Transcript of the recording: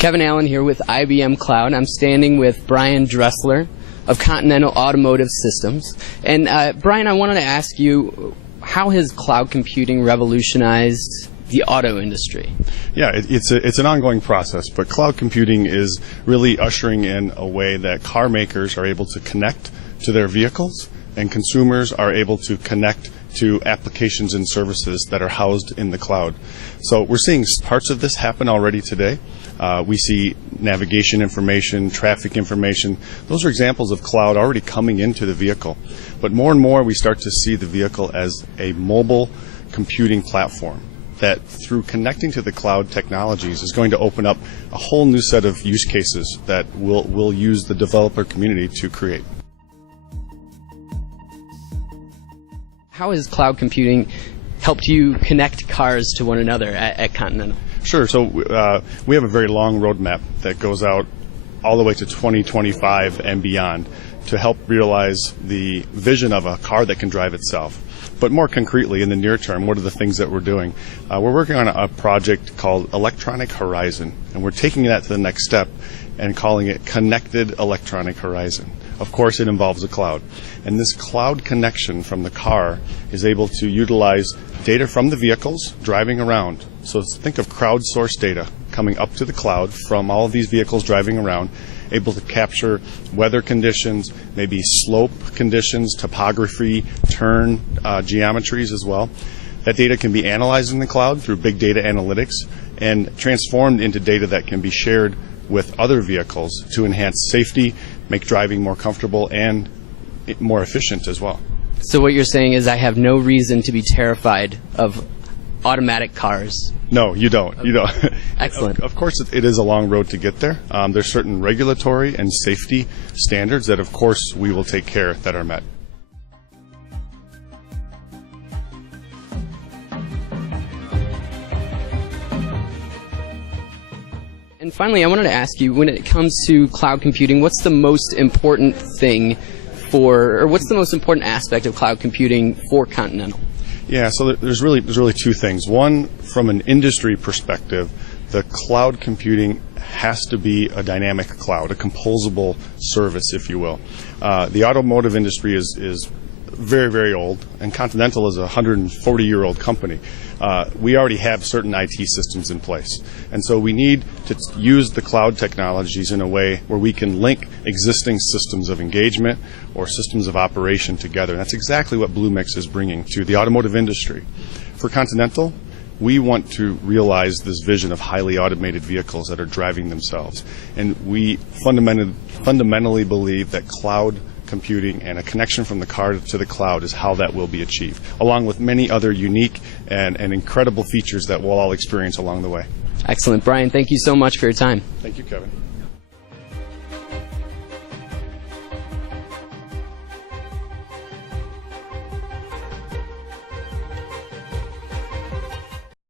Kevin Allen here with IBM Cloud. I'm standing with Brian Dressler of Continental Automotive Systems. And Brian, I wanted to ask you, how has cloud computing revolutionized the auto industry? Yeah, it's an ongoing process, but cloud computing is really ushering in a way that car makers are able to connect to their vehicles and consumers are able to connect to applications and services that are housed in the cloud. So we're seeing parts of this happen already today. We see navigation information, traffic information. Those are examples of cloud already coming into the vehicle. But more and more we start to see the vehicle as a mobile computing platform that through connecting to the cloud technologies is going to open up a whole new set of use cases that we'll use the developer community to create. How has cloud computing helped you connect cars to one another at Continental? Sure. So we have a very long roadmap that goes out all the way to 2025 and beyond to help realize the vision of a car that can drive itself. But more concretely, in the near term, what are the things that we're doing? We're working on a project called Electronic Horizon, and we're taking that to the next step and calling it Connected Electronic Horizon. Of course, it involves a cloud. And this cloud connection from the car is able to utilize data from the vehicles driving around. So think of crowdsourced data coming up to the cloud from all of these vehicles driving around, able to capture weather conditions, maybe slope conditions, topography, turn geometries as well. That data can be analyzed in the cloud through big data analytics and transformed into data that can be shared with other vehicles to enhance safety, make driving more comfortable and more efficient as well. So what you're saying is I have no reason to be terrified of automatic cars. No, you don't. Okay. You don't. Excellent. Of course, it is a long road to get there. There's certain regulatory and safety standards that, of course, we will take care that are met. And finally, I wanted to ask you, when it comes to cloud computing, what's the most important thing what's the most important aspect of cloud computing for Continental? Yeah, so there's really two things. One, from an industry perspective, the cloud computing has to be a dynamic cloud, a composable service, if you will. The automotive industry is very, very old, and Continental is a 140-year-old company. We already have certain IT systems in place, and so we need to use the cloud technologies in a way where we can link existing systems of engagement or systems of operation together. And that's exactly what Bluemix is bringing to the automotive industry. For Continental, we want to realize this vision of highly automated vehicles that are driving themselves, and we fundamentally believe that cloud computing and a connection from the car to the cloud is how that will be achieved, along with many other unique and incredible features that we'll all experience along the way. Excellent. Brian, thank you so much for your time. Thank you, Kevin.